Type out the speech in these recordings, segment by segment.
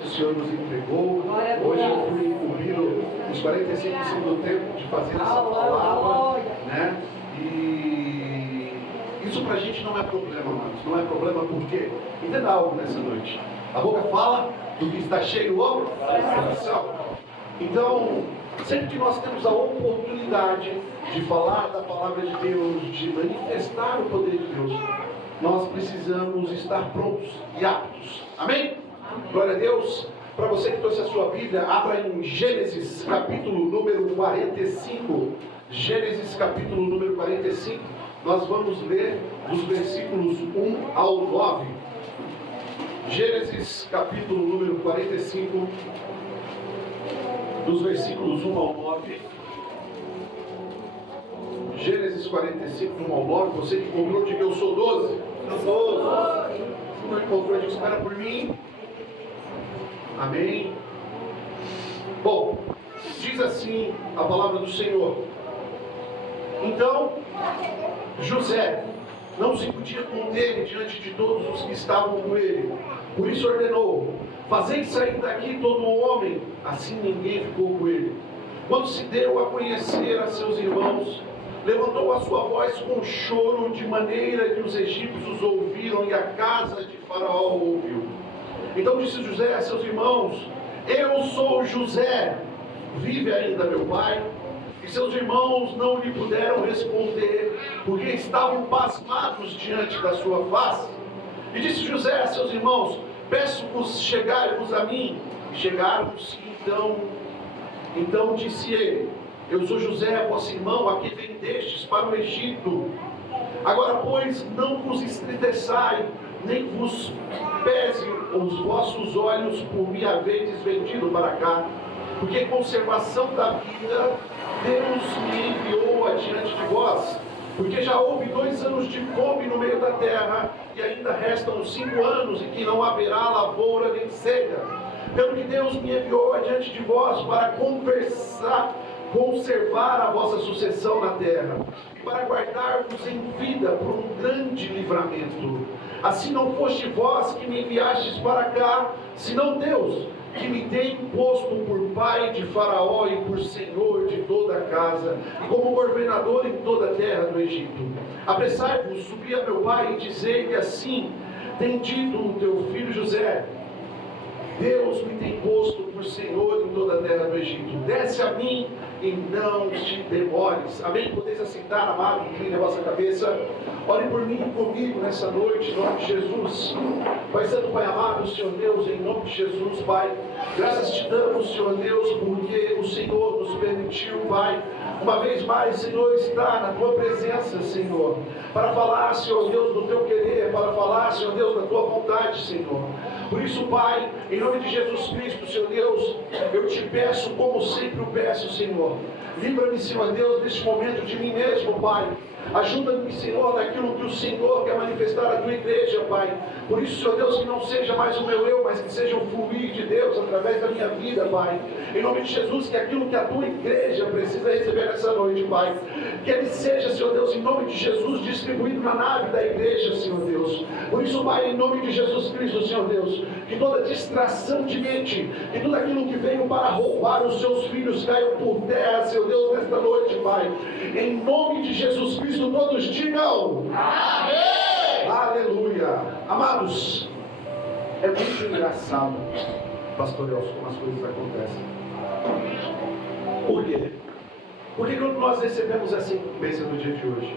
O Senhor nos entregou. Hoje eu fui cumprindo os 45 do segundo tempo de fazer essa palavra, né? E isso pra gente não é problema, amados. Não é problema porque, entenda algo nessa noite. A boca fala do que está cheio o coração. Então, sempre que nós temos a oportunidade de falar da palavra de Deus, de manifestar o poder de Deus, nós precisamos estar prontos e aptos. Amém? Glória a Deus. Para você que trouxe a sua Bíblia, abra em Gênesis capítulo número 45. Gênesis capítulo número 45. Nós vamos ler dos versículos 1 ao 9. Gênesis capítulo número 45, dos versículos 1 ao 9. Gênesis 45, 1 ao 9. Você que encontrou, diga: eu sou 12. Eu sou 12. Se não encontrou, diga: espera por mim. Amém. Bom, diz assim a palavra do Senhor. Então José não se podia conter diante de todos os que estavam com ele. Por isso ordenou: fazei sair daqui todo homem. Assim ninguém ficou com ele. Quando se deu a conhecer a seus irmãos, levantou a sua voz com choro, de maneira que os egípcios ouviram e a casa de Faraó ouviu. Então disse José a seus irmãos: eu sou José, vive ainda meu pai? E seus irmãos não lhe puderam responder, porque estavam pasmados diante da sua face. E disse José a seus irmãos: peço-vos, chegai-vos a mim. E chegaram-se então disse ele: eu sou José, vosso irmão, a quem vendestes para o Egito. Agora, pois, não vos estristeçai, nem vos pese os vossos olhos por me haverdes vendido para cá, porque conservação da vida Deus me enviou adiante de vós, porque já houve 2 anos de fome no meio da terra, e ainda restam 5 anos em que não haverá lavoura nem cega. Pelo que Deus me enviou adiante de vós para conservar a vossa sucessão na terra, e para guardar-vos em vida por um grande livramento. Assim não foste vós que me enviastes para cá, senão Deus, que me tem posto por pai de Faraó e por senhor de toda a casa, e como governador em toda a terra do Egito. Apressai-vos, subi a meu pai e dizei-lhe assim: tem dito o teu filho José: Deus me tem posto por senhor em toda a terra do Egito. Desce a mim e não te demores. Amém? Podeis aceitar, amado, incline a vossa cabeça. Ore por mim e comigo nessa noite, em nome de Jesus. Pai Santo, Pai amado, Senhor Deus, em nome de Jesus, Pai, graças te damos, Senhor Deus, porque o Senhor nos permitiu, Pai, uma vez mais, Senhor, estar na tua presença, Senhor, para falar, Senhor Deus, do teu querer, para falar, Senhor Deus, da tua vontade, Senhor. Por isso, Pai, em nome de Jesus Cristo, Senhor Deus, eu te peço, como sempre o peço, Senhor, livra-me, Senhor Deus, neste momento de mim mesmo, Pai. Ajuda-me, Senhor, naquilo que o Senhor quer manifestar à tua igreja, Pai. Por isso, Senhor Deus, que não seja mais o meu eu, mas que seja o fluir de Deus através da minha vida, Pai. Em nome de Jesus, que aquilo que a tua igreja precisa receber nessa noite, Pai, que ele seja, Senhor Deus, em nome de Jesus, distribuído na nave da igreja, Senhor Deus. Por isso, Pai, em nome de Jesus Cristo, Senhor Deus, que toda distração de mente, que tudo aquilo que veio para roubar os seus filhos caiam por terra, Senhor Deus, nesta noite, Pai. Em nome de Jesus Cristo, todos digam amém. Aleluia. Amados, é muito engraçado, pastor Elcio, como as coisas acontecem. Por quê? Porque quando nós recebemos essa incumbência no dia de hoje,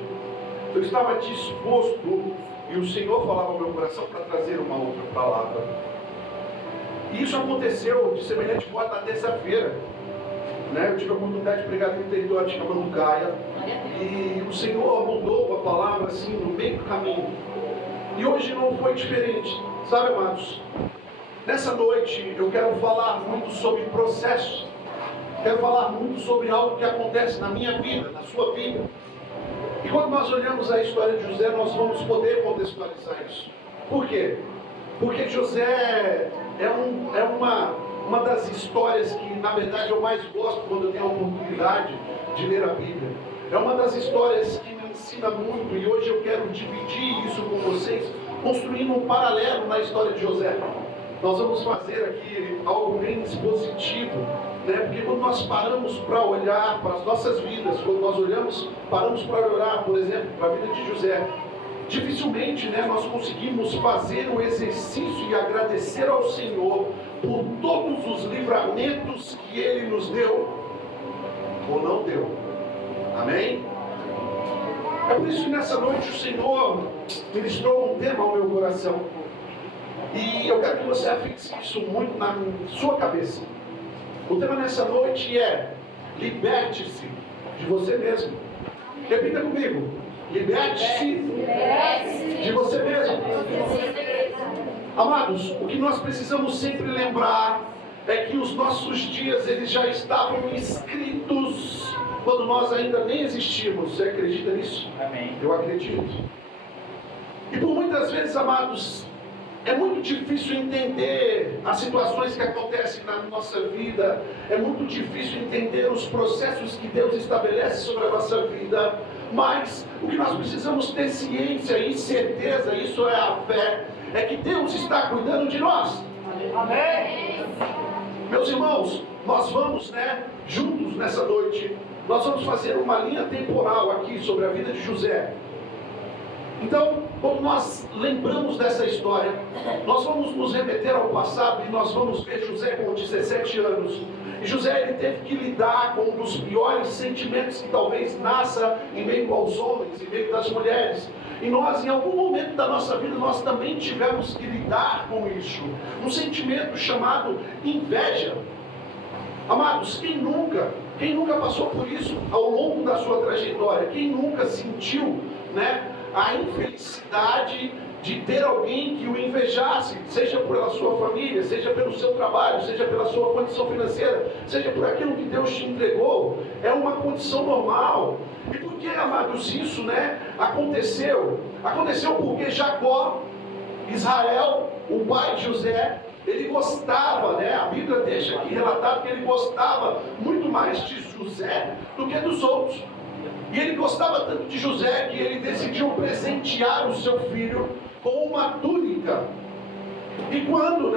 eu estava disposto, e o Senhor falava ao meu coração para trazer uma outra palavra. E isso aconteceu de semelhante modo na terça-feira. Eu tive a oportunidade de pregar no território de Camanducaia, e o Senhor mudou a palavra assim no meio do caminho. E hoje não foi diferente, sabe, amados? Nessa noite eu quero falar muito sobre processos. Quero falar muito sobre algo que acontece na minha vida, na sua vida. E quando nós olhamos a história de José, nós vamos poder contextualizar isso. Por quê? Porque José é uma das histórias que, na verdade, eu mais gosto quando eu tenho a oportunidade de ler a Bíblia. É uma das histórias que me ensina muito, e hoje eu quero dividir isso com vocês, construindo um paralelo na história de José. nós vamos fazer aqui algo bem expositivo, né? Porque quando nós paramos para olhar para as nossas vidas, quando nós paramos para olhar, por exemplo, para a vida de José, dificilmente, né, nós conseguimos fazer o exercício e agradecer ao Senhor por todos os livramentos que Ele nos deu ou não deu. Amém? É por isso que nessa noite o Senhor ministrou um tema ao meu coração. E eu quero que você afixe isso muito na sua cabeça. O tema nessa noite é: liberte-se de você mesmo. Repita comigo: liberte-se de você mesmo. Amados, o que nós precisamos sempre lembrar é que os nossos dias eles já estavam escritos quando nós ainda nem existimos. Você acredita nisso? Amém. Eu acredito. E por muitas vezes, amados, é muito difícil entender as situações que acontecem na nossa vida. É muito difícil entender os processos que Deus estabelece sobre a nossa vida. Mas o que nós precisamos ter ciência e certeza, isso é a fé, é que Deus está cuidando de nós. Amém. Meus irmãos, nós vamos, juntos nessa noite, nós vamos fazer uma linha temporal aqui sobre a vida de José. Então, quando nós lembramos dessa história, nós vamos nos remeter ao passado e nós vamos ver José com 17 anos. E José, ele teve que lidar com um dos piores sentimentos que talvez nasça em meio aos homens, em meio das mulheres. E nós, em algum momento da nossa vida, nós também tivemos que lidar com isso. Um sentimento chamado inveja. Amados, quem nunca passou por isso ao longo da sua trajetória? Quem nunca sentiu, a infelicidade de ter alguém que o invejasse, seja pela sua família, seja pelo seu trabalho, seja pela sua condição financeira, seja por aquilo que Deus te entregou? É uma condição normal. E por que, amados, isso, aconteceu? Aconteceu porque Jacó, Israel, o pai de José, ele gostava, a Bíblia deixa aqui relatado que ele gostava muito mais de José do que dos outros. E ele gostava tanto de José que ele decidiu presentear o seu filho com uma túnica. E quando,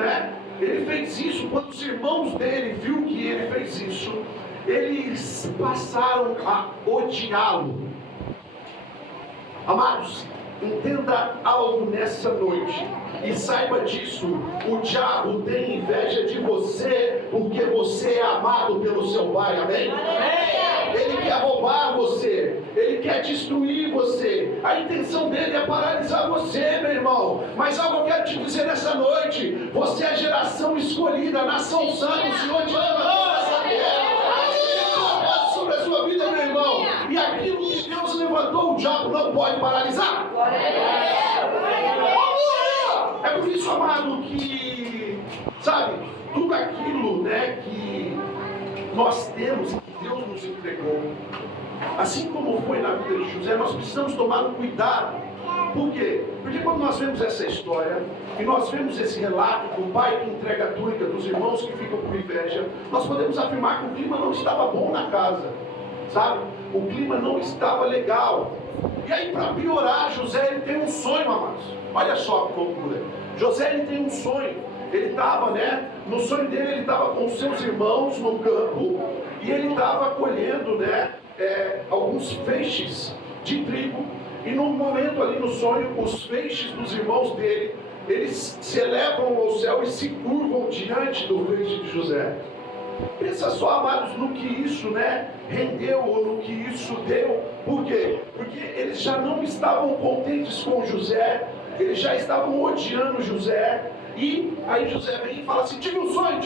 ele fez isso, quando os irmãos dele viram que ele fez isso, eles passaram a odiá-lo. Amados, entenda algo nessa noite e saiba disso: o diabo tem inveja de você porque você é amado pelo seu pai. Amém? Ele quer roubar você, ele quer destruir você. A intenção dele é paralisar você, meu irmão. Mas algo eu quero te dizer nessa noite: você é a geração escolhida, a nação santa. O Senhor te ama toda essa terra sobre a sua vida, meu irmão. E aquilo que Deus levantou, o diabo não pode paralisar. É por isso, amado, que, tudo aquilo, que nós temos, que Deus nos entregou, assim como foi na vida de José, nós precisamos tomar um cuidado. Por quê? Porque quando nós vemos essa história, e nós vemos esse relato do pai que entrega a túnica, dos irmãos que ficam com inveja, nós podemos afirmar que o clima não estava bom na casa, o clima não estava legal. E aí, para piorar, José, ele tem um sonho, amados. Olha só que loucura. José, ele tem um sonho. Ele estava, no sonho dele, ele estava com os seus irmãos no campo, e ele estava colhendo, alguns feixes de trigo. E num momento ali no sonho, os feixes dos irmãos dele, eles se elevam ao céu e se curvam diante do feixe de José. Pensa só, amados, no que isso, rendeu, ou no que isso deu. Por quê? Porque eles já não estavam contentes com José, eles já estavam odiando José. E aí José vem e fala assim: tive um sonho.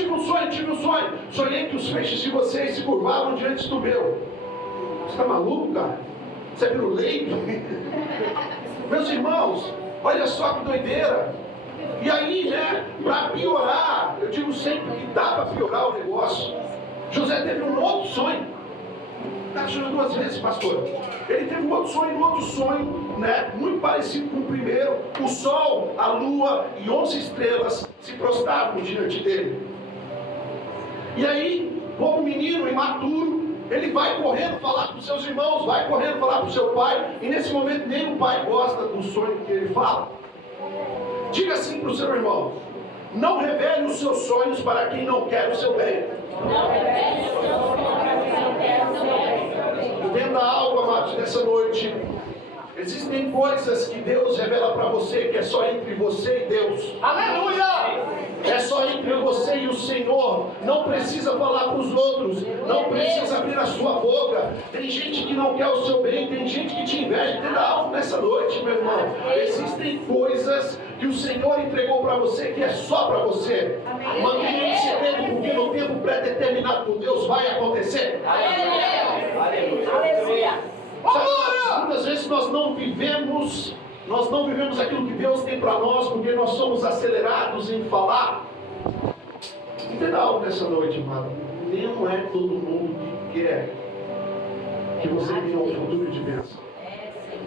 Sonhei que os feixes de vocês se curvavam diante do meu. Você está maluco, cara? Você é piruleiro? Meus irmãos, olha só que doideira. E aí, para piorar, eu digo sempre que dá para piorar o negócio. José teve um outro sonho. Está sonhando 2 vezes, pastor. Ele teve um outro sonho, muito parecido com o primeiro. O sol, a lua e 11 estrelas se prostravam diante dele. E aí, como menino imaturo, ele vai correndo falar com seus irmãos, vai correndo falar com seu pai. E nesse momento nem o pai gosta do sonho que ele fala. Diga assim para o seu irmão: Não revele os seus sonhos para quem não quer o seu bem. Não revele os seus sonhos para quem não quer o seu bem. Entenda algo, amados, nessa noite. Existem coisas que Deus revela para você que é só entre você e Deus. Aleluia! É só entre você e o Senhor. Não precisa falar para os outros. Não precisa abrir a sua boca. Tem gente que não quer o seu bem. Tem gente que te inveja. Entenda algo nessa noite, meu irmão. Existem coisas que o Senhor entregou para você que é só para você. Mantenha em segredo, porque no tempo pré-determinado por Deus vai acontecer. Aleluia! Sabe, muitas vezes nós não vivemos aquilo que Deus tem para nós, porque nós somos acelerados em falar. Entenda algo nessa noite, amado. Não é todo mundo que quer que você tenha um futuro de bênção.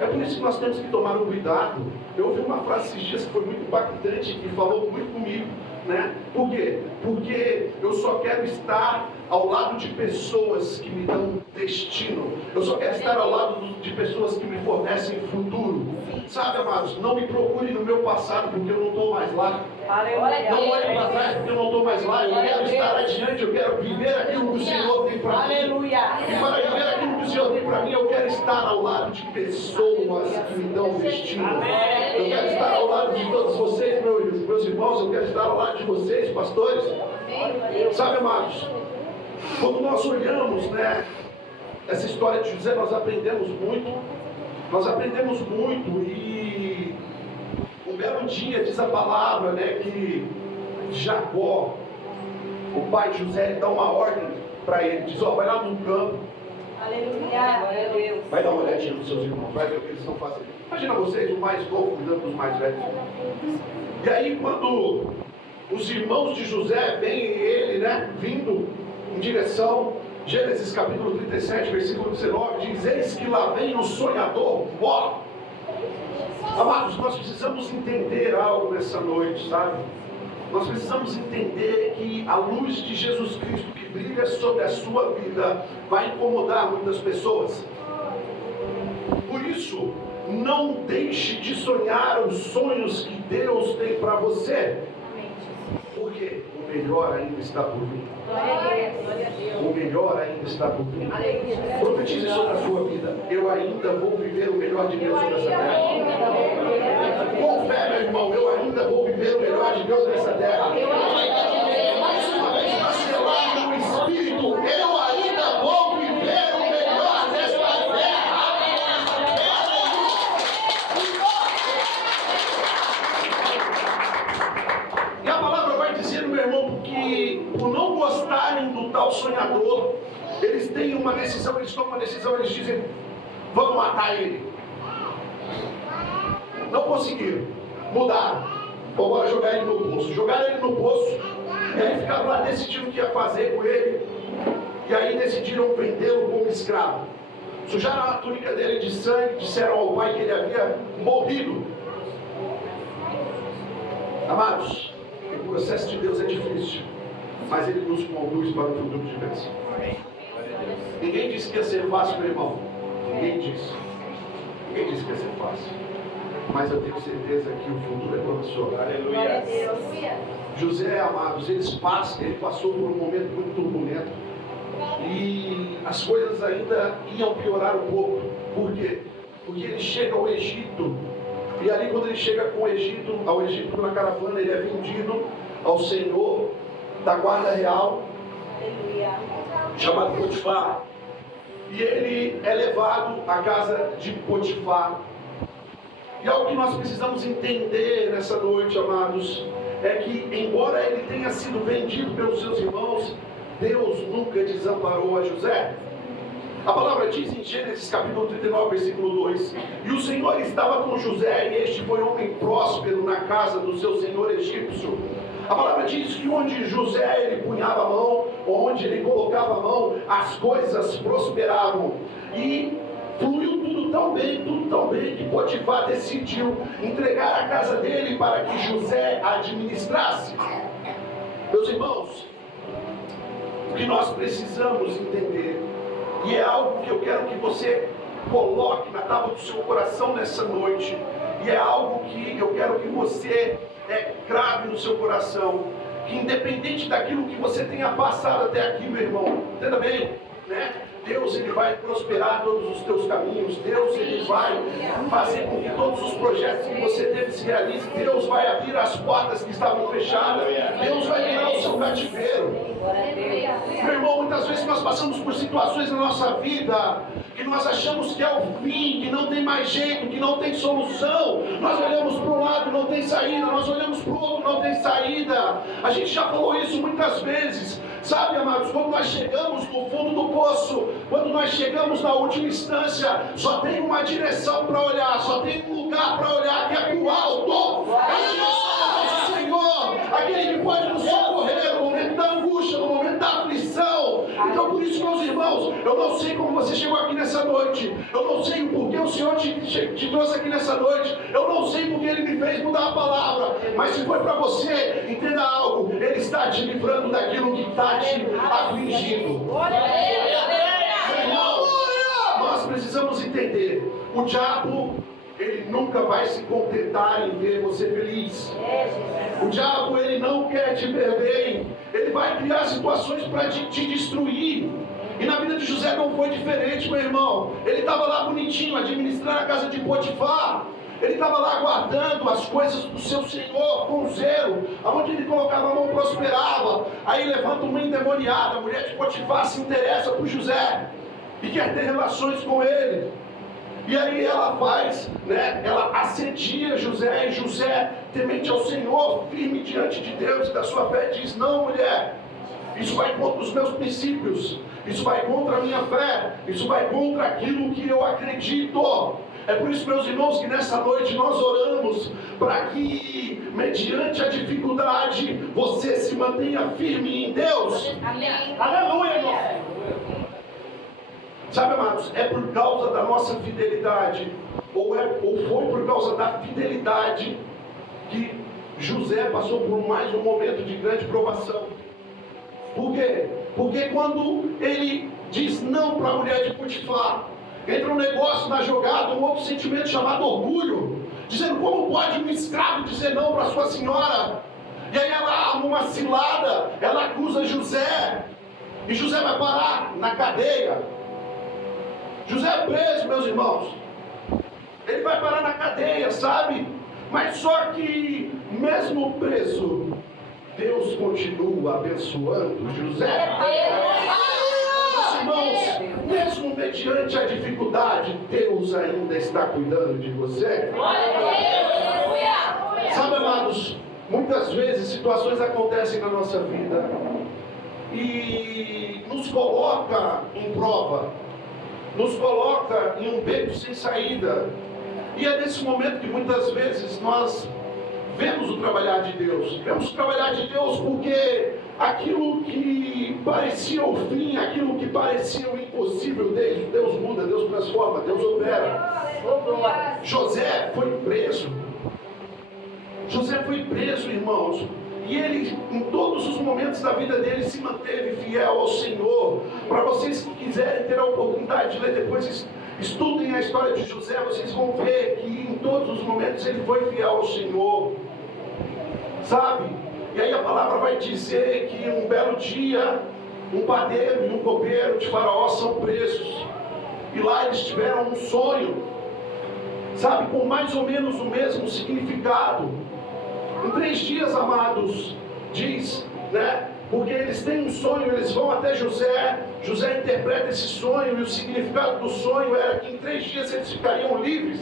É por isso que nós temos que tomar um cuidado. Eu ouvi uma frase esses dias que foi muito impactante, que falou muito comigo, né? Por quê? Porque eu só quero estar ao lado de pessoas que me dão destino. Eu só quero estar ao lado de pessoas que me fornecem futuro. Sabe, amados, não me procure no meu passado, porque eu não estou mais lá. Não olhe para trás, porque eu não estou mais lá. Eu quero estar adiante, eu quero viver aquilo que o Senhor tem para mim. E para viver aquilo que o Senhor tem para mim, eu quero estar ao lado de pessoas que me dão destino. Eu quero estar ao lado de todos vocês, meus irmãos. Eu quero estar ao lado de vocês, pastores. Sabe, amados, quando nós olhamos, né, essa história de José, nós aprendemos muito. E um belo dia diz a palavra, né, que Jacó, o pai de José, dá uma ordem para ele. Diz, vai lá no campo. Aleluia! Vai dar uma olhadinha nos seus irmãos, vai ver o que eles estão fazendo. Imagina vocês, o mais novo cuidando dos mais velhos. E aí quando os irmãos de José veem ele, né, vindo em direção, Gênesis capítulo 37, versículo 19, diz, eis que lá vem o sonhador, ó. Amados, nós precisamos entender algo nessa noite, sabe? Nós precisamos entender que a luz de Jesus Cristo que brilha sobre a sua vida vai incomodar muitas pessoas. Por isso, não deixe de sonhar os sonhos que Deus tem para você. Porque o melhor ainda está por vir. O melhor ainda está por vir. Profetize sobre a sua vida. Eu ainda vou viver o melhor de Deus nessa terra. Com fé, meu irmão, eu ainda vou viver o melhor de Deus nessa terra. Mais uma vez, parcelado no Espírito, eu ainda vou viver o melhor desta terra. E a palavra vai dizer, meu irmão, que por não gostarem do tal sonhador, eles têm uma decisão, eles tomam uma decisão, eles dizem, vamos matar ele. Não conseguiram, mudaram, vamos jogar ele no poço. Jogaram ele no poço, e aí ficaram lá decidindo o que ia fazer com ele, e aí decidiram vendê-lo como escravo. Sujaram a túnica dele de sangue, disseram ao pai que ele havia morrido. Amados, o processo de Deus é difícil, mas ele nos conduz para o futuro de bênção. Ninguém disse que ia ser fácil, meu irmão. Ninguém disse que ia ser fácil. Mas eu tenho certeza que o futuro é promissor. Aleluia. José, amados, ele passou por um momento muito turbulento. E as coisas ainda iam piorar um pouco. Por quê? Porque ele chega ao Egito. E ali quando ele chega ao Egito na caravana, ele é vendido ao senhor da guarda real, chamado Potifar. E ele é levado à casa de Potifar. E algo que nós precisamos entender nessa noite, amados, é que embora ele tenha sido vendido pelos seus irmãos, Deus nunca desamparou a José. A palavra diz em Gênesis capítulo 39, versículo 2: e o Senhor estava com José, e este foi homem próspero na casa do seu senhor egípcio. A palavra diz que onde José ele punhava a mão, onde ele colocava a mão, as coisas prosperavam. E fluiu tudo tão bem, que Potifar decidiu entregar a casa dele para que José administrasse. Meus irmãos, o que nós precisamos entender, e é algo que eu quero que você coloque na tábua do seu coração nessa noite, e é algo que eu quero que você crave no seu coração, que independente daquilo que você tenha passado até aqui, meu irmão, entenda bem, né? Deus, Ele vai prosperar todos os teus caminhos. Deus, Ele vai fazer com que todos os projetos que você teve se realizem. Deus vai abrir as portas que estavam fechadas. Deus vai virar o seu cativeiro. Meu irmão, muitas vezes nós passamos por situações na nossa vida que nós achamos que é o fim, que não tem mais jeito, que não tem solução. Nós olhamos para um lado, não tem saída. Nós olhamos para o outro, não tem saída. A gente já falou isso muitas vezes. Sabe, amados, quando nós chegamos no fundo do poço, quando nós chegamos na última instância, só tem uma direção para olhar, só tem um lugar para olhar, que é para o alto. É a direção do nosso Senhor, aquele que pode nos socorrer no momento da angústia, no momento da aflição. Então, por isso, meus irmãos, eu não sei como você chegou aqui nessa noite, eu não sei o porquê o Senhor te trouxe aqui nessa noite, eu não sei porque Ele me fez mudar a palavra, mas se foi para você, entenda algo, Ele está te livrando daquilo que está te afligindo. Irmão, nós precisamos entender, o diabo, ele nunca vai se contentar em ver você feliz. O diabo, ele não quer te ver bem. Ele vai criar situações para te destruir. E na vida de José não foi diferente, meu irmão. Ele estava lá bonitinho, administrando a casa de Potifar. Ele estava lá guardando as coisas do seu senhor com zelo. Aonde ele colocava a mão, prosperava. Aí levanta uma endemoniada, a mulher de Potifar se interessa por José e quer ter relações com ele. E aí ela faz, né? Ela assedia José, e José, temente ao Senhor, firme diante de Deus e da sua fé, diz: não, mulher, isso vai contra os meus princípios, isso vai contra a minha fé, isso vai contra aquilo que eu acredito. É por isso, meus irmãos, que nessa noite nós oramos para que, mediante a dificuldade, você se mantenha firme em Deus. Amém. Aleluia, irmão. Sabe, amados, é por causa da nossa fidelidade, ou foi por causa da fidelidade que José passou por mais um momento de grande provação. Por quê? Porque quando ele diz não para a mulher de Potifar, entra um negócio na jogada, um outro sentimento chamado orgulho, dizendo: como pode um escravo dizer não para sua senhora? E aí ela, numa cilada, ela acusa José, e José vai parar na cadeia. José é preso, meus irmãos. Ele vai parar na cadeia, sabe? Mas só que, mesmo preso, Deus continua abençoando José. Meus irmãos, mesmo mediante a dificuldade, Deus ainda está cuidando de você. Sabe, amados, muitas vezes situações acontecem na nossa vida e nos coloca em prova, nos coloca em um beco sem saída. E é nesse momento que muitas vezes nós vemos o trabalhar de Deus. Vemos o trabalhar de Deus porque aquilo que parecia o fim, aquilo que parecia o impossível, Deus muda, Deus transforma, Deus opera. José foi preso. José foi preso, irmãos. E ele, em todos os momentos da vida dele, se manteve fiel ao Senhor. Para vocês que quiserem ter a oportunidade de ler depois, estudem a história de José, vocês vão ver que em todos os momentos ele foi fiel ao Senhor. Sabe? E aí a palavra vai dizer que um belo dia, um padeiro e um copeiro de Faraó são presos. E lá eles tiveram um sonho, sabe, com mais ou menos o mesmo significado. Em 3 dias, amados, diz, né? Porque eles têm um sonho, eles vão até José. José interpreta esse sonho, e o significado do sonho era que em 3 dias eles ficariam livres.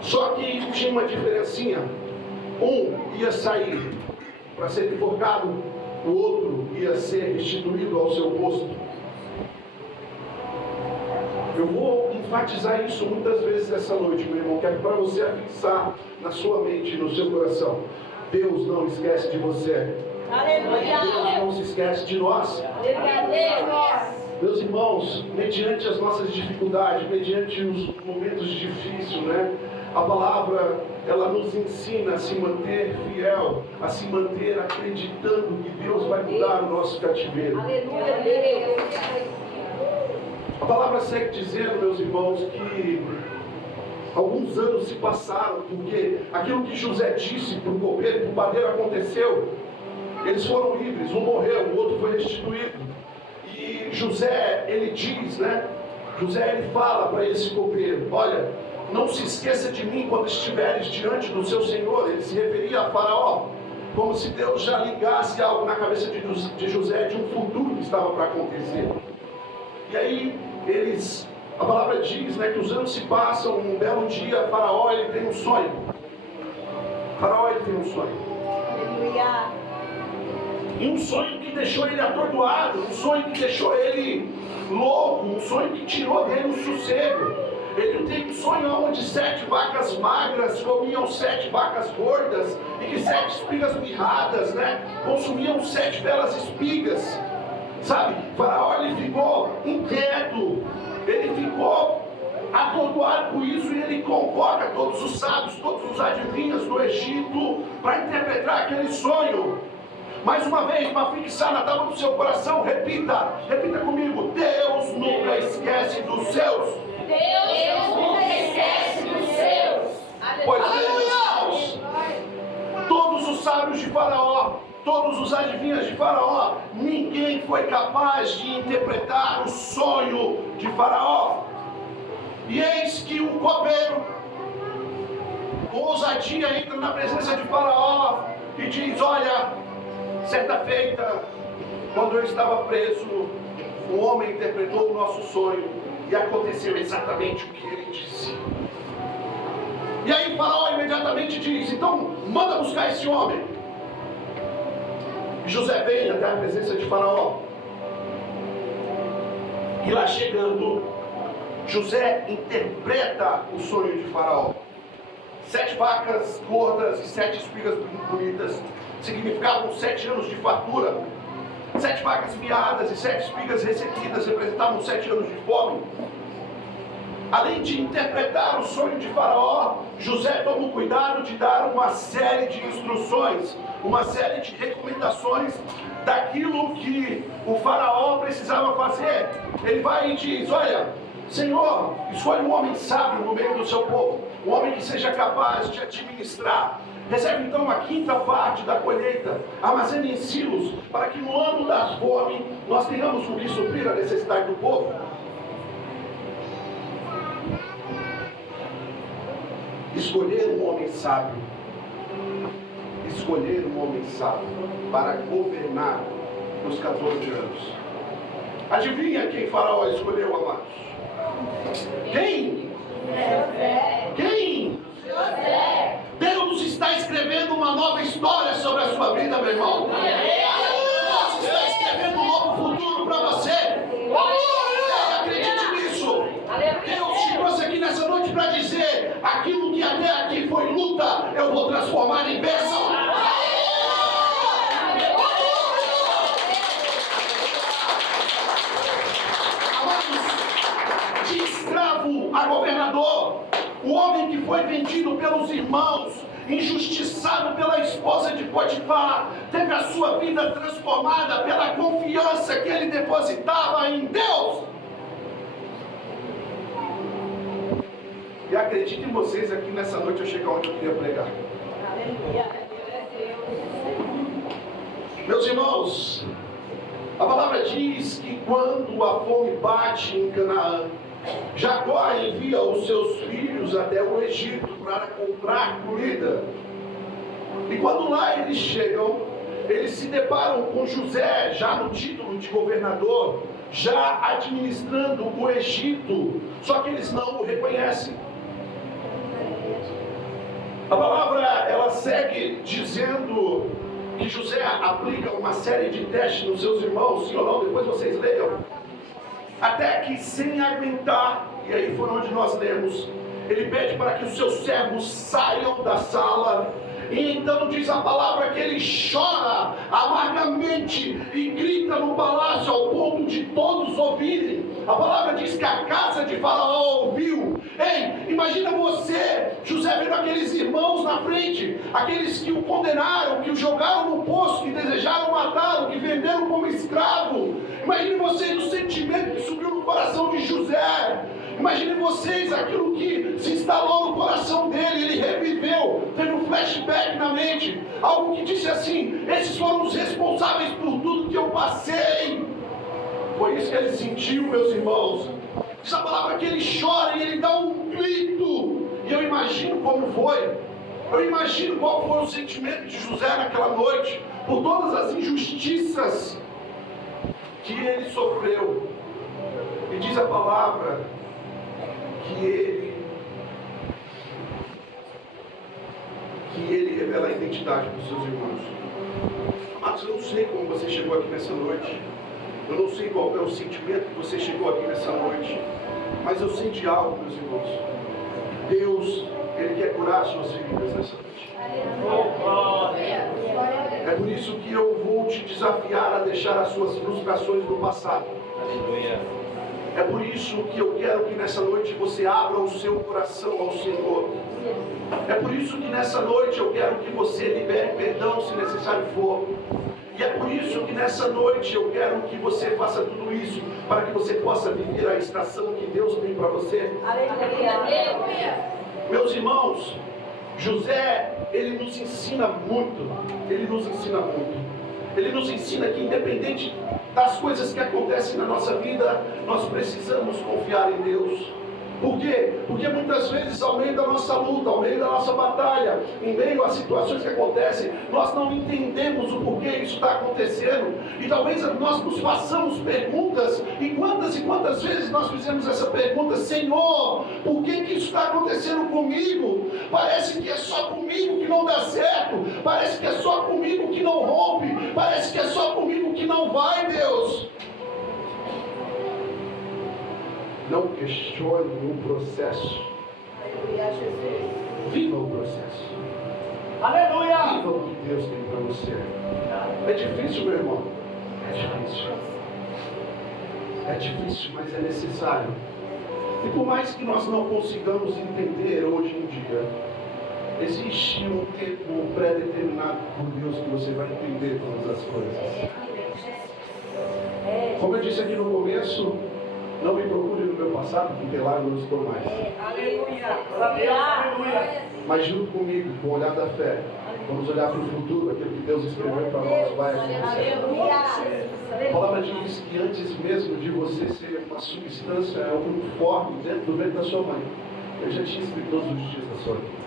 Só que tinha uma diferencinha. Um ia sair para ser enforcado, o outro ia ser restituído ao seu posto. Eu vou enfatizar isso muitas vezes essa noite, meu irmão, que é para você fixar na sua mente e no seu coração. Deus não esquece de você. Aleluia. Deus não se esquece de nós. Meus irmãos, mediante as nossas dificuldades, mediante os momentos difíceis, né? A palavra, ela nos ensina a se manter fiel, a se manter acreditando que Deus vai mudar o nosso cativeiro. Aleluia. A palavra segue dizendo, meus irmãos, que Alguns anos se passaram, porque aquilo que José disse para o copeiro e para o padeiro aconteceu. Eles foram livres, um morreu, o outro foi restituído. E José, ele diz, né? José, ele fala para esse copeiro: olha, não se esqueça de mim quando estiveres diante do seu Senhor. Ele se referia a Faraó, como se Deus já ligasse algo na cabeça de José, de um futuro que estava para acontecer. E aí, a palavra diz, né, que os anos se passam, um belo dia, Faraó, ele tem um sonho. Faraó, ele tem um sonho. Aleluia. E um sonho que deixou ele atordoado, um sonho que deixou ele louco, um sonho que tirou dele o sossego. Ele tem um sonho onde 7 vacas magras comiam 7 vacas gordas, e que 7 espigas mirradas, né, consumiam 7 belas espigas. Sabe, Faraó, ele ficou inquieto, ele ficou atordoado com isso, e ele convoca todos os sábios, todos os adivinhos do Egito para interpretar aquele sonho. Mais uma vez, para fixar na tábua do seu coração, repita comigo: Deus nunca esquece dos seus. Deus nunca esquece dos seus. Pois irmãos, todos os sábios de Faraó, todos os adivinhos de Faraó, ninguém foi capaz de interpretar o sonho de Faraó. E eis que o copeiro, com ousadia, entra na presença de Faraó e diz: olha, certa feita, quando eu estava preso, um homem interpretou o nosso sonho e aconteceu exatamente o que ele disse. E aí Faraó imediatamente diz: então manda buscar esse homem. E José vem até a presença de Faraó. E lá chegando, José interpreta o sonho de Faraó. 7 vacas gordas e 7 espigas bonitas significavam 7 anos de fartura. 7 vacas miadas e 7 espigas ressequidas representavam 7 anos de fome. Além de interpretar o sonho de Faraó, José toma o cuidado de dar uma série de instruções, uma série de recomendações daquilo que o Faraó precisava fazer. Ele vai e diz: olha, Senhor, escolhe um homem sábio no meio do seu povo, um homem que seja capaz de administrar. Recebe então a 5ª parte da colheita, armazene em silos, para que no ano da fome nós tenhamos o que suprir a necessidade do povo. Escolher um homem sábio, para governar nos 14 anos. Adivinha quem Faraó escolheu, amados? Quem? Quem? José. Deus está escrevendo uma nova história sobre a sua vida, meu irmão. Deus está escrevendo um novo futuro para você. Acredite nisso. Deus te trouxe aqui nessa noite para dizer: aquilo que até aqui foi luta, eu vou transformar em bênção. Amados, de escravo a governador, o homem que foi vendido pelos irmãos, injustiçado pela esposa de Potifar, teve a sua vida transformada pela confiança que ele depositava em Deus. E acredite em vocês, aqui nessa noite eu chego onde eu queria pregar. Meus irmãos, a palavra diz que quando a fome bate em Canaã, Jacó envia os seus filhos até o Egito para comprar comida. E quando lá eles chegam, eles se deparam com José, já no título de governador, já administrando o Egito, só que eles não o reconhecem. A palavra, ela segue dizendo que José aplica uma série de testes nos seus irmãos, sim ou não? Depois vocês leiam. Até que, sem aguentar, e aí foi onde nós lemos, ele pede para que os seus servos saiam da sala. E então diz a palavra que ele chora amargamente e grita no palácio ao ponto de todos ouvirem. A palavra diz que a casa de Faraó ouviu. Ei, imagina você, José, vendo aqueles irmãos na frente, aqueles que o condenaram, que o jogaram no poço, que desejaram matá-lo, que venderam como escravo. Imagine você o sentimento que subiu no coração de José. Imaginem vocês aquilo que se instalou no coração dele, ele reviveu, teve um flashback na mente, algo que disse assim: esses foram os responsáveis por tudo que eu passei. Foi isso que ele sentiu, meus irmãos. Essa palavra que ele chora e ele dá um grito. E eu imagino como foi. Eu imagino qual foi o sentimento de José naquela noite, por todas as injustiças que ele sofreu. E diz a palavra que ele revela a identidade dos seus irmãos. Mas eu não sei como você chegou aqui nessa noite. Eu não sei qual é o sentimento que você chegou aqui nessa noite. Mas eu sei de algo, meus irmãos. Deus, Ele quer curar as suas feridas nessa noite. É por isso que eu vou te desafiar a deixar as suas frustrações do passado. É por isso que eu quero que nessa noite você abra o seu coração ao Senhor. É por isso que nessa noite eu quero que você libere perdão se necessário for. E é por isso que nessa noite eu quero que você faça tudo isso, para que você possa viver a estação que Deus tem para você. Meus irmãos, José, ele nos ensina muito. Ele nos ensina muito. Ele nos ensina que independente das coisas que acontecem na nossa vida, nós precisamos confiar em Deus. Por quê? Porque muitas vezes, ao meio da nossa luta, ao meio da nossa batalha, em meio às situações que acontecem, nós não entendemos o porquê isso está acontecendo. E talvez nós nos façamos perguntas, e quantas vezes nós fizemos essa pergunta: Senhor, por que isso está acontecendo comigo? Parece que é só comigo que não dá certo, parece que é só comigo que não rompe, parece que é só comigo que não vai, Deus. Não questione o processo. Viva o processo. Aleluia! Viva o que Deus tem para você. É difícil, meu irmão. É difícil. É difícil, mas é necessário. E por mais que nós não consigamos entender hoje em dia, existe um tempo pré-determinado por Deus que você vai entender todas as coisas. Como eu disse aqui no começo, não me procure no meu passado, porque lá eu não estou mais. Aleluia! Aleluia! Mas junto comigo, com o olhar da fé, vamos olhar para o futuro, aquilo que Deus escreveu para nós vai acontecer. A palavra diz que antes mesmo de você ser uma substância, um forme dentro do ventre da sua mãe, eu já tinha escrito todos os dias da sua vida.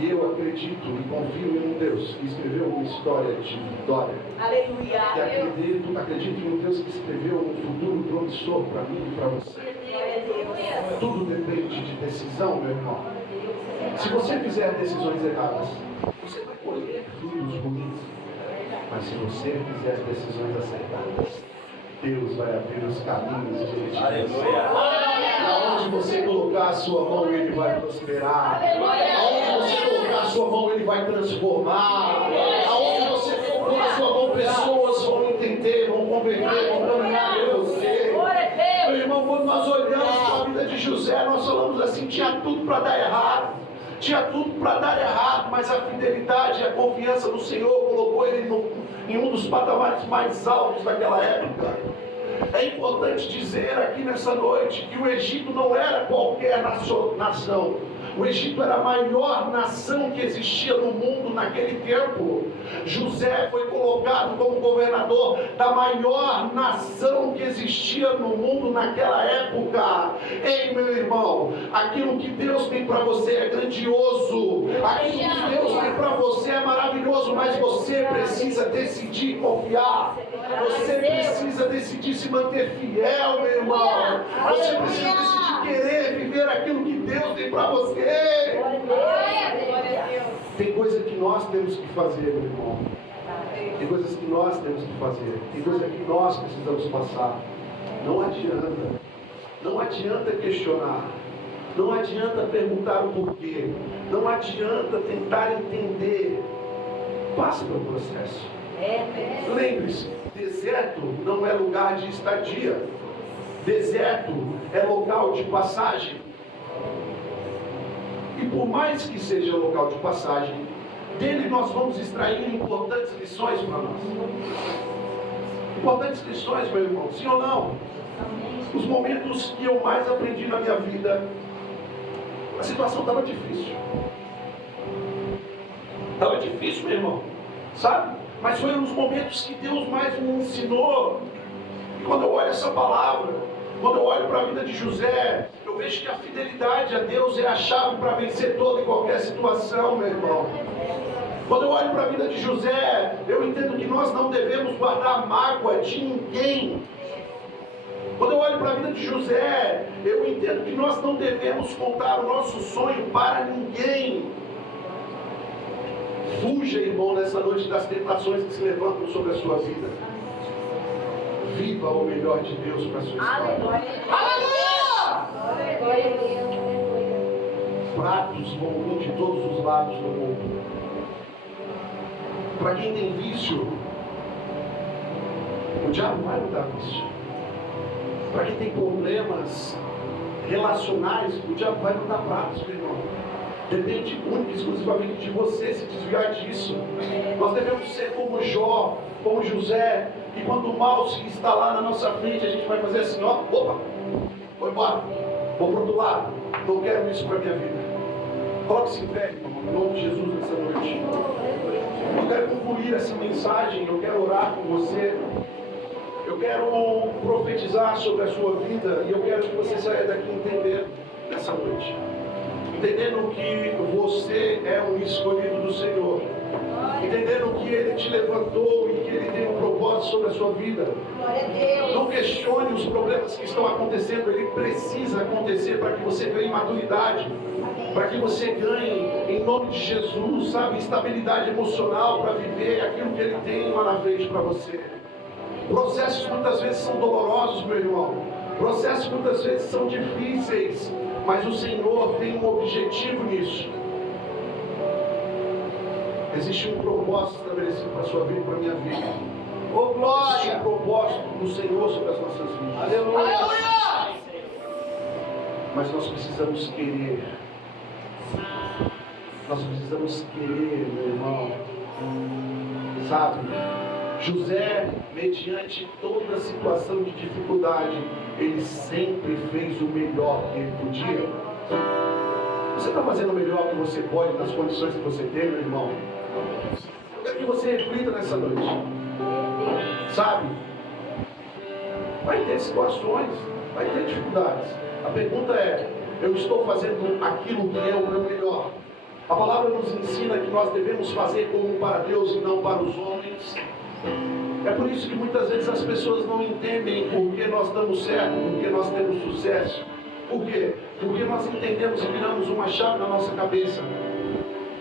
E eu acredito e confio em um Deus que escreveu uma história de vitória. Aleluia. E acredito em um Deus que escreveu um futuro promissor para mim e para você. Tudo depende de decisão, meu irmão. Se você fizer decisões erradas, você vai colher frutos ruins. Mas se você fizer decisões acertadas, Deus vai abrir os caminhos de Aleluia! Aonde você colocar a sua mão, Ele vai prosperar. Aonde você colocar a sua mão, Ele vai transformar. Aonde você colocar a sua mão, pessoas vão entender, vão converter, vão caminhar em você. Meu irmão, quando nós olhamos para a vida de José, nós falamos assim: tinha tudo para dar errado. Tinha tudo para dar errado, mas a fidelidade e a confiança no Senhor colocou ele em um dos patamares mais altos daquela época. É importante dizer aqui nessa noite que o Egito não era qualquer nação. O Egito era a maior nação que existia no mundo naquele tempo. José foi colocado como governador da maior nação que existia no mundo naquela época. Ei, meu irmão, aquilo que Deus tem para você é grandioso. Aquilo que Deus tem para você é maravilhoso, mas você precisa decidir confiar. Você precisa decidir se manter fiel, meu irmão. Você precisa decidir querer viver aquilo que Deus tem para você. Tem coisa que nós temos que fazer, meu irmão. Tem coisas que nós temos que fazer. Tem coisa que nós precisamos passar. Não adianta. Não adianta questionar. Não adianta perguntar o porquê. Não adianta tentar entender. Passe pelo processo. Lembre-se, deserto não é lugar de estadia. Deserto é local de passagem. E por mais que seja local de passagem, dele nós vamos extrair importantes lições para nós. Importantes lições, meu irmão, sim ou não? Os momentos que eu mais aprendi na minha vida, a situação estava difícil. Estava difícil, meu irmão, sabe? Mas foi um dos momentos que Deus mais me ensinou. E quando eu olho essa palavra, quando eu olho para a vida de José, eu vejo que a fidelidade a Deus é a chave para vencer toda e qualquer situação, meu irmão. Quando eu olho para a vida de José, eu entendo que nós não devemos guardar mágoa de ninguém. Quando eu olho para a vida de José, eu entendo que nós não devemos contar o nosso sonho para ninguém. Fuja, irmão, nessa noite das tentações que se levantam sobre a sua vida. Viva o melhor de Deus para a sua história. Aleluia! Pratos vão vir de todos os lados do mundo. Para quem tem vício, o diabo vai mudar vício. Para quem tem problemas relacionais, o diabo vai mudar pratos, meu irmão. Depende única e exclusivamente de você se desviar disso. Nós devemos ser como Jó, como José, e quando o mal se instalar na nossa frente, a gente vai fazer assim, ó, opa, vou embora, vou para o outro lado, não quero isso para a minha vida. Coloque-se em pé, irmão, em nome de Jesus nessa noite. Eu quero concluir essa mensagem, eu quero orar com você, eu quero profetizar sobre a sua vida, e eu quero que você saia daqui entendendo nessa noite. Entendendo que você é um escolhido do Senhor. Entendendo que Ele te levantou e que Ele tem um propósito sobre a sua vida. Não questione os problemas que estão acontecendo. Ele precisa acontecer para que você ganhe maturidade. Para que você ganhe, em nome de Jesus, sabe, estabilidade emocional para viver aquilo que Ele tem lá na frente para você. Processos muitas vezes são dolorosos, meu irmão. Processos muitas vezes são difíceis. Mas o Senhor tem um objetivo nisso. Existe um propósito estabelecido para a sua vida e para a minha vida. Oh, glória! Existe um propósito do Senhor sobre as nossas vidas. Aleluia! Mas nós precisamos querer. Nós precisamos querer, meu irmão. Sabe? José, mediante toda situação de dificuldade, ele sempre fez o melhor que ele podia. Você está fazendo o melhor que você pode nas condições que você tem, meu irmão? Eu quero que você reflita nessa noite. Sabe? Vai ter situações, vai ter dificuldades. A pergunta é, eu estou fazendo aquilo que é o meu melhor? A palavra nos ensina que nós devemos fazer como para Deus e não para os homens. É por isso que muitas vezes as pessoas não entendem por que nós damos certo, por que nós temos sucesso. Por quê? Porque nós entendemos e viramos uma chave na nossa cabeça.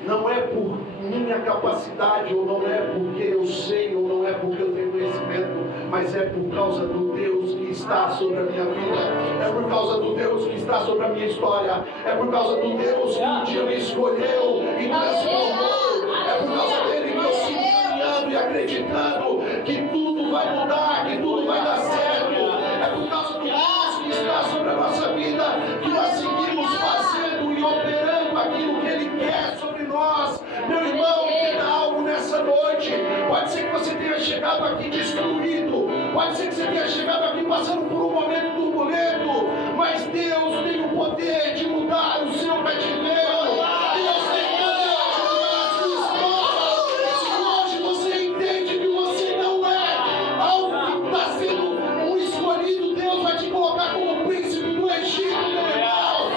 Não é por minha capacidade, ou não é porque eu sei, ou não é porque eu tenho conhecimento, mas é por causa do Deus que está sobre a minha vida. É por causa do Deus que está sobre a minha história. É por causa do Deus que um dia me escolheu e transformou. É por causa dele que eu sigo caminhando e acreditando que tudo vai mudar, que tudo vai dar certo. É por causa do Deus que está sobre a nossa vida que nós seguimos fazendo e operando aquilo que Ele quer sobre nós. Meu irmão, entenda algo nessa noite. Pode ser que você tenha chegado aqui destruído. Pode ser que você tenha chegado aqui passando por um momento turbulento. Mas Deus tem o poder de mudar o seu cativeiro. Deus tem poder de mudar a sua história. Se hoje você entende que você não é algo que está sendo um escolhido, Deus vai te colocar como príncipe do Egito, meu irmão.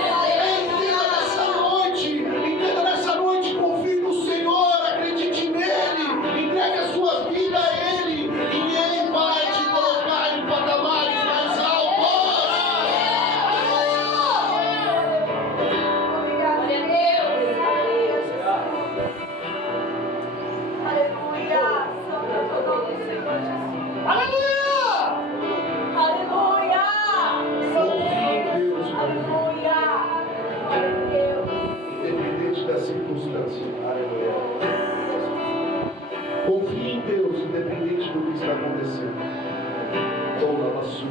Entenda nessa noite, confie no Senhor, acredite nele, entregue a sua vida a Ele, e Ele vai te colocar em patamares mais altos. Confie em Deus, meu irmão, independente da circunstância. Confie em Deus, independente do que está acontecendo. Toda a sua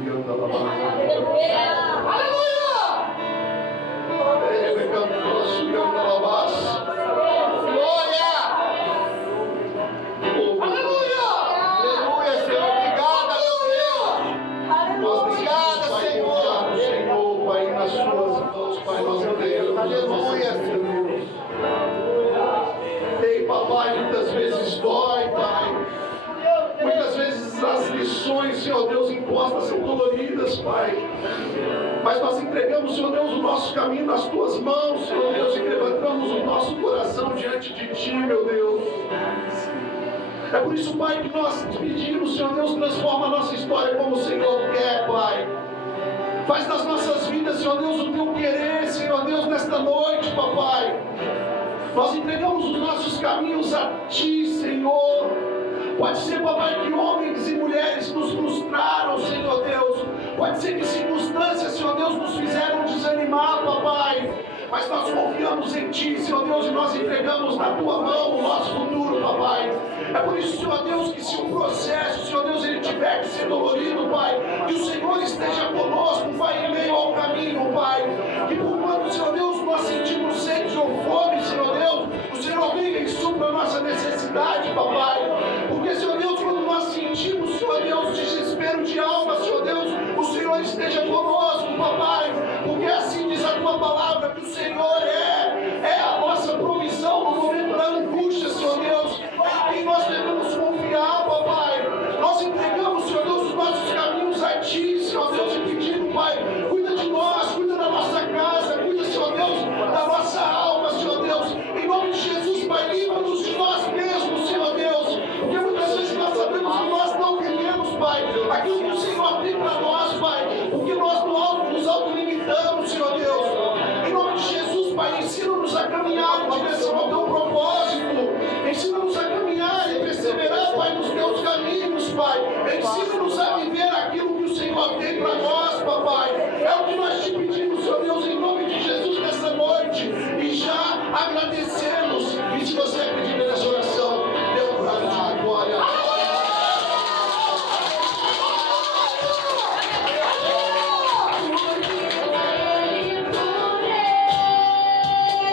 Obrigada, Senhor. Aleluia, Senhor. Ei, papai, muitas vezes dói, Pai. Muitas vezes as lições, Senhor Deus, impostas são doloridas, Pai. Mas nós entregamos, Senhor Deus, o nosso caminho nas Tuas mãos, Senhor Deus, e levantamos o nosso coração diante de Ti, meu Deus. É por isso, Pai, que nós te pedimos, Senhor Deus, transforma a nossa história como o Senhor quer, Pai. Faz das nossas vidas, Senhor Deus, o Teu querer, Senhor Deus, nesta noite, papai. Nós entregamos os nossos caminhos a Ti, Senhor. Pode ser, papai, que homens e mulheres nos frustraram, Senhor Deus. Pode ser que circunstâncias, Senhor Deus, nos fizeram desanimar, papai. Mas nós confiamos em Ti, Senhor Deus, e nós entregamos na Tua mão o nosso futuro, papai. É por isso, Senhor Deus, que se o processo, Senhor Deus, ele tiver que ser dolorido, Pai, que o Senhor esteja conosco, Pai, em meio ao caminho, Pai. Que por quando, Senhor Deus, nós sentimos sede ou fome, Senhor Deus, o Senhor venha e supra a nossa necessidade, papai. Porque, Senhor Deus, quando nós sentimos, Senhor Deus, desespero de alma, Senhor Deus, o Senhor esteja conosco, papai. Porque assim diz a Tua palavra, que o Senhor é a nossa provisão no momento da angústia, Senhor Deus. Em quem nós devemos confiar, papai. Nós entregamos, Senhor Deus, os nossos caminhos a Ti, Senhor Deus, e pedindo, Pai, cuida de nós, cuida da nossa casa, cuida, Senhor Deus, da nossa alma, Senhor Deus. Em nome de Jesus, Pai, livra-nos de nós mesmos, Senhor Deus. Porque muitas vezes nós sabemos que nós não vivemos, Pai, aquilo que o Senhor tem para nós, Pai. Porque nós nos autolimitamos, Senhor Deus. Em nome de Jesus, Pai, ensina-nos a caminhar em direção ao Teu propósito. Ensina-nos a caminhar e perseverar, Pai, nos Teus caminhos, Pai. Ensina-nos a viver aquilo que o Senhor tem para nós.